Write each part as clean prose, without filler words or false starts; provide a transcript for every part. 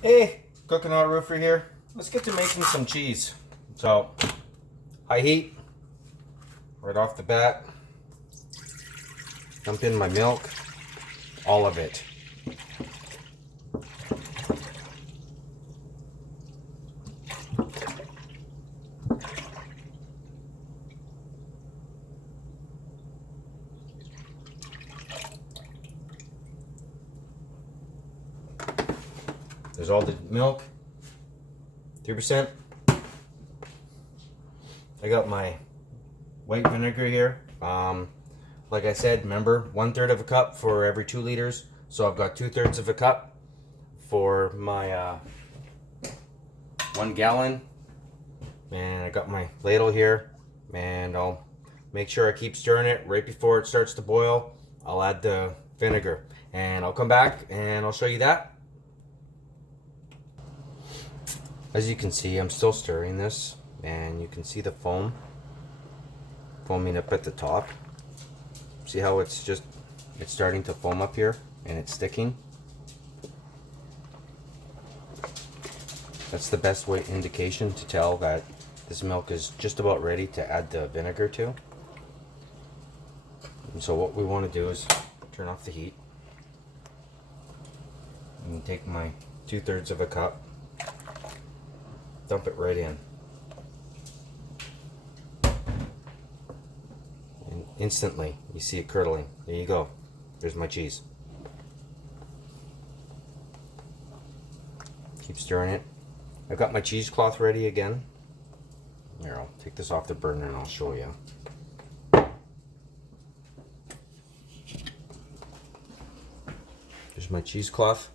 Hey, Coconut Roofer here. Let's get to making some cheese. So, high heat, right off the bat. Dump in my milk, all of it. There's all the milk, 3%. I got my white vinegar here. Like I said, remember, 1/3 of a cup for every 2 liters. So I've got 2/3 of a cup for my 1 gallon. And I got my ladle here. And I'll make sure I keep stirring it right before it starts to boil. I'll add the vinegar. And I'll come back and I'll show you that. As you can see, I'm still stirring this, and you can see the foam foaming up at the top. See how it's starting to foam up here and it's sticking? That's the best way indication to tell that this milk is just about ready to add the vinegar to. And so what we want to do is turn off the heat and take my 2/3 of a cup, dump it right in. And instantly, you see it curdling. There you go. There's my cheese. Keep stirring it. I've got my cheesecloth ready again. Here, I'll take this off the burner and I'll show you. There's my cheesecloth.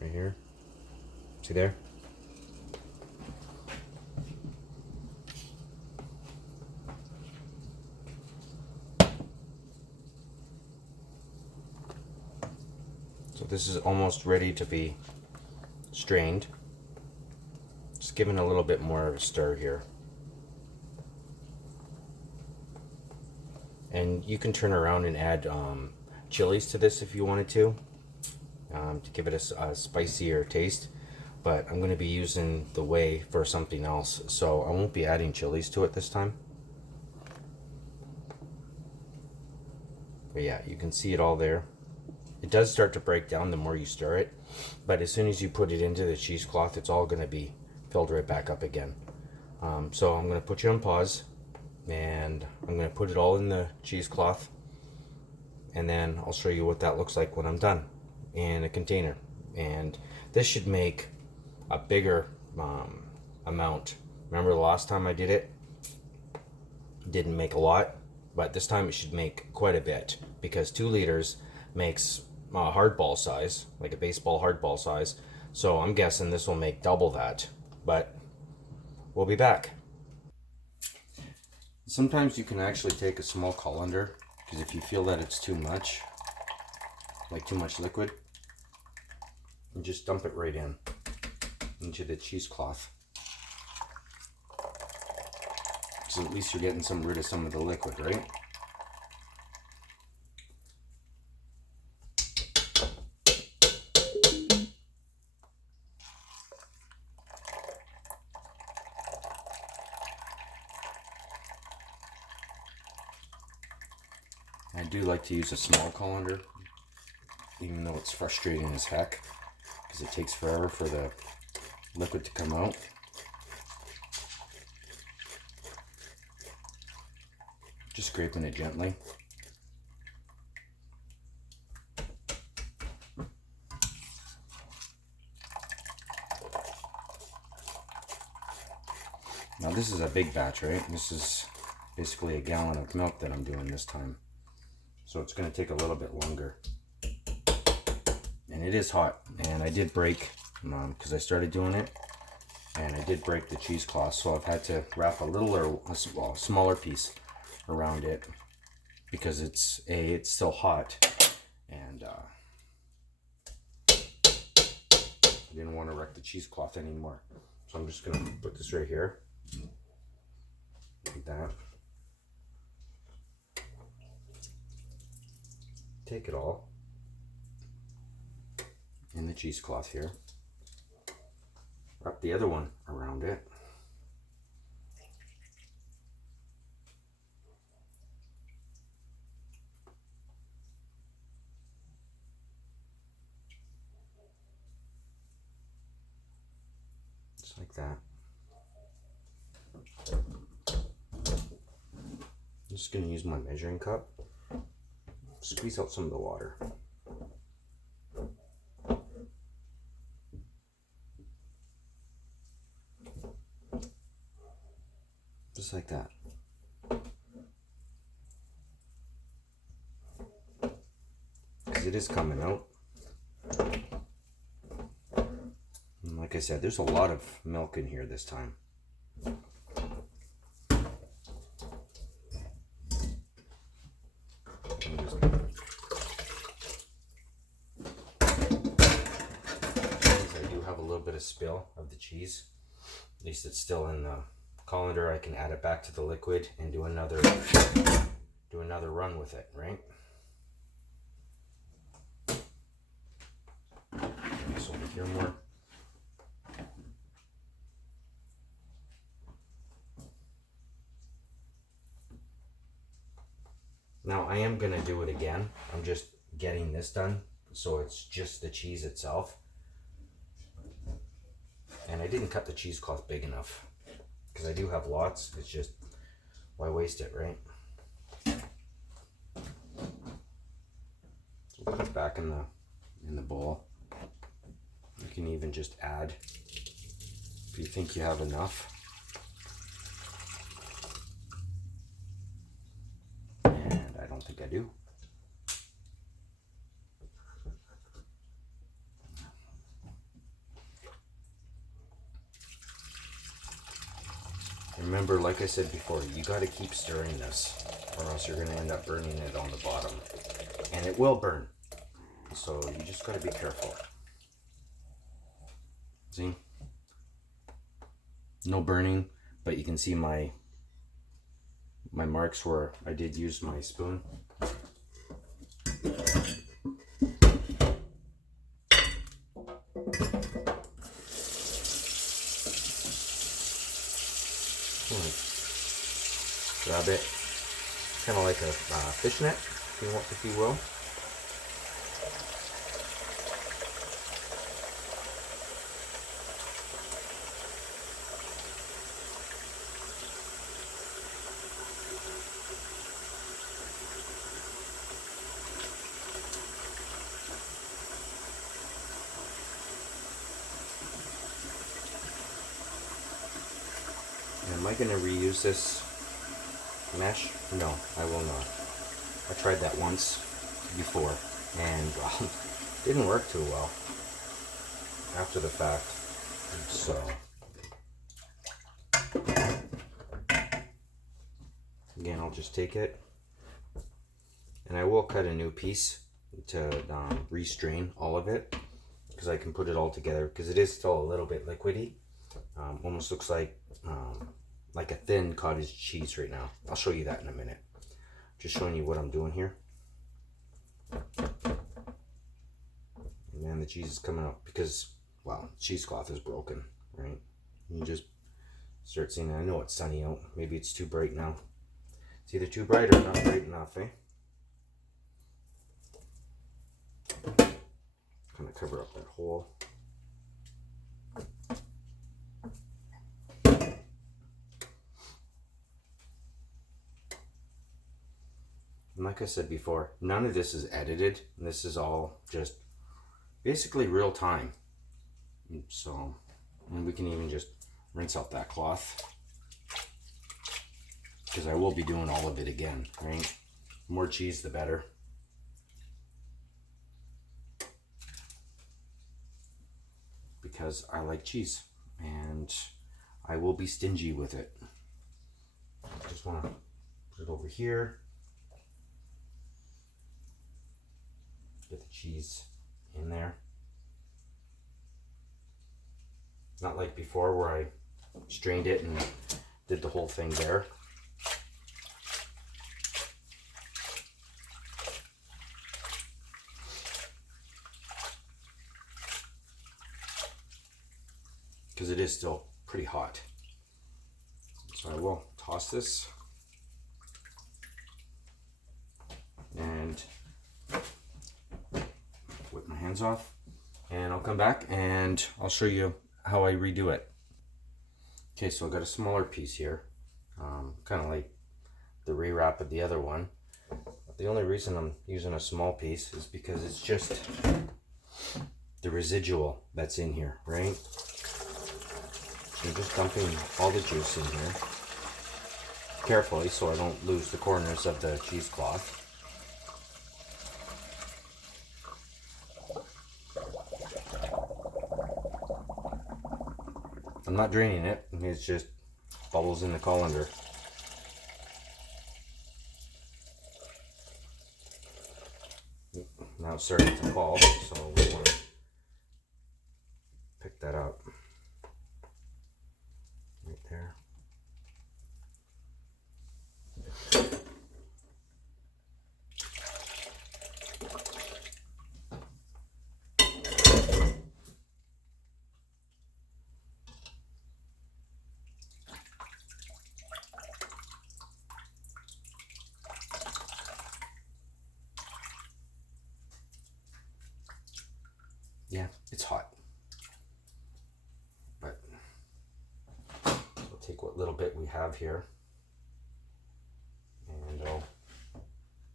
Right here. See there? So this is almost ready to be strained. Just giving a little bit more of a stir here. And you can turn around and add chilies to this if you wanted to give it a spicier taste. But I'm going to be using the whey for something else, so I won't be adding chilies to it this time. But yeah, you can see it all there. It does start to break down the more you stir it, but as soon as you put it into the cheesecloth, it's all going to be filled right back up again. So I'm going to put you on pause, and I'm going to put it all in the cheesecloth, and then I'll show you what that looks like when I'm done in a container. And this should make a bigger amount. Remember the last time I did it? Didn't make a lot, but this time it should make quite a bit, because 2 liters makes a hardball size, like a baseball hardball size. So I'm guessing this will make double that, but we'll be back. Sometimes you can actually take a small colander, because if you feel that it's too much, like too much liquid, and just dump it right in into the cheesecloth. So at least you're getting rid of some of the liquid, right? I do like to use a small colander, even though it's frustrating as heck, because it takes forever for the liquid to come out. Just scraping it gently. Now this is a big batch, right? This is basically a gallon of milk that I'm doing this time. So it's going to take a little bit longer. And it is hot. And I did break, because I started doing it, and I did break the cheesecloth. So I've had to wrap a smaller piece around it, because it's still hot. And I didn't want to wreck the cheesecloth anymore. So I'm just going to put this right here. Like that. Take it all, and the cheesecloth here. Wrap the other one around it. Just like that. I'm just going to use my measuring cup. Squeeze out some of the water. Just like that. Because it is coming out. And like I said, there's a lot of milk in here this time. Spill of the cheese. At least it's still in the colander. I can add it back to the liquid and do another run with it, right? This over here more. Now I am gonna do it again. I'm just getting this done so it's just the cheese itself. And I didn't cut the cheesecloth big enough because I do have lots. It's just, why waste it, right? So put it back in the bowl. You can even just add if you think you have enough. And I don't think I do. Remember, like I said before, you got to keep stirring this or else you're going to end up burning it on the bottom. And it will burn. So you just got to be careful. See? No burning, but you can see my marks where I did use my spoon. Grab it, kind of like a fishnet, if you will. Am I going to reuse this mesh? No, I will not. I tried that once before and well, didn't work too well after the fact. So again, I'll just take it and I will cut a new piece to restrain all of it because I can put it all together because it is still a little bit liquidy. Almost looks like a thin cottage cheese right now. I'll show you that in a minute. Just showing you what I'm doing here. And then the cheese is coming up because, well, cheesecloth is broken, right? You just start seeing it. I know it's sunny out. Maybe it's too bright now. It's either too bright or not bright enough, eh? Kind of cover up that hole. And like I said before, none of this is edited. This is all just basically real time. So, and we can even just rinse out that cloth because I will be doing all of it again, right? The more cheese, the better. Because I like cheese and I will be stingy with it. I just want to put it over here. Get the cheese in there. Not like before where I strained it and did the whole thing there. because it is still pretty hot. So I will toss this and whip my hands off, and I'll come back and I'll show you how I redo it. Okay, so I got a smaller piece here, kind of like the rewrap of the other one. But the only reason I'm using a small piece is because it's just the residual that's in here, right? So I'm just dumping all the juice in here carefully so I don't lose the corners of the cheesecloth. I'm not draining it, it's just bubbles in the colander. Now it's starting to fall, so we want to pick that up right there. Yeah, it's hot, but I'll take what little bit we have here and I'll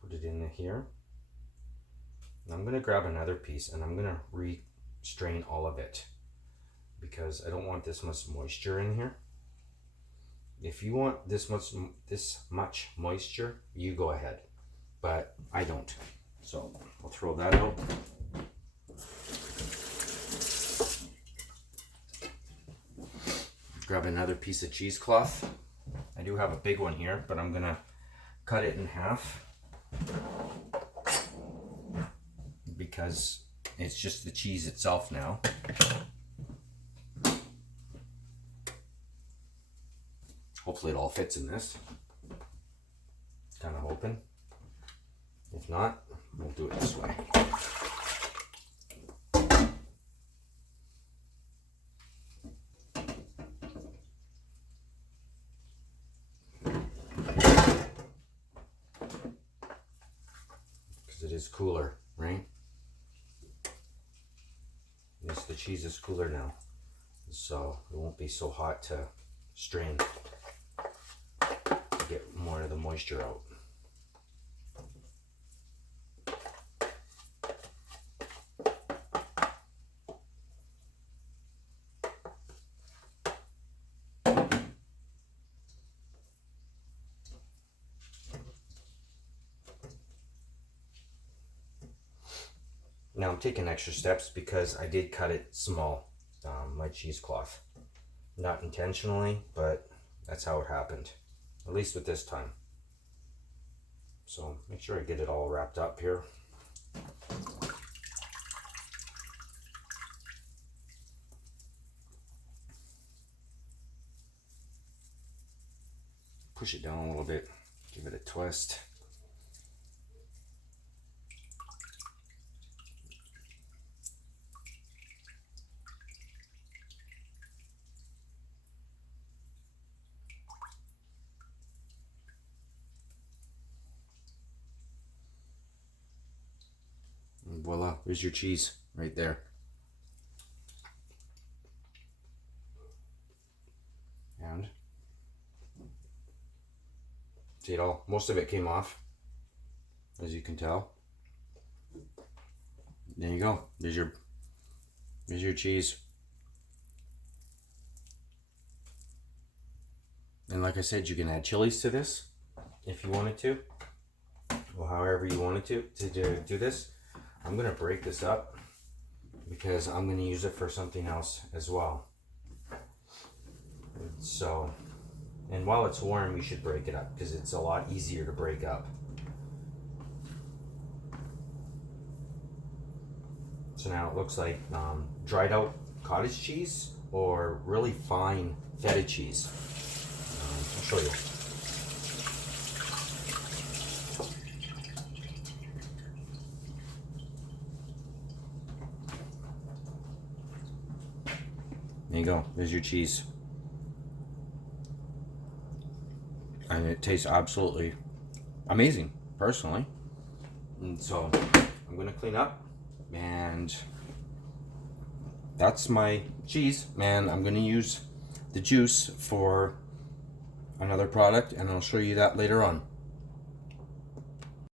put it in here. And I'm going to grab another piece and I'm going to re-strain all of it because I don't want this much moisture in here. If you want this much moisture, you go ahead, but I don't. So I'll throw that out. Grab another piece of cheesecloth. I do have a big one here, but I'm gonna cut it in half because it's just the cheese itself now. Hopefully it all fits in this. Kind of hoping. If not, we'll do it this way. Because it is cooler, right? Yes, the cheese is cooler now, so it won't be so hot to strain to get more of the moisture out. Now I'm taking extra steps because I did cut it small, my cheesecloth. Not intentionally, but that's how it happened, at least with this time. So make sure I get it all wrapped up here. Push it down a little bit, give it a twist. And voila, there's your cheese right there. And see it all, most of it came off, as you can tell. There you go, there's your cheese. And like I said, you can add chilies to this if you wanted to, or however you wanted to do this. I'm gonna break this up because I'm gonna use it for something else as well. So, and while it's warm, you should break it up because it's a lot easier to break up. So now it looks like dried out cottage cheese or really fine feta cheese. I'll show you. There you go. There's your cheese. And it tastes absolutely amazing, personally. And so I'm going to clean up, and that's my cheese. And I'm going to use the juice for another product, and I'll show you that later on.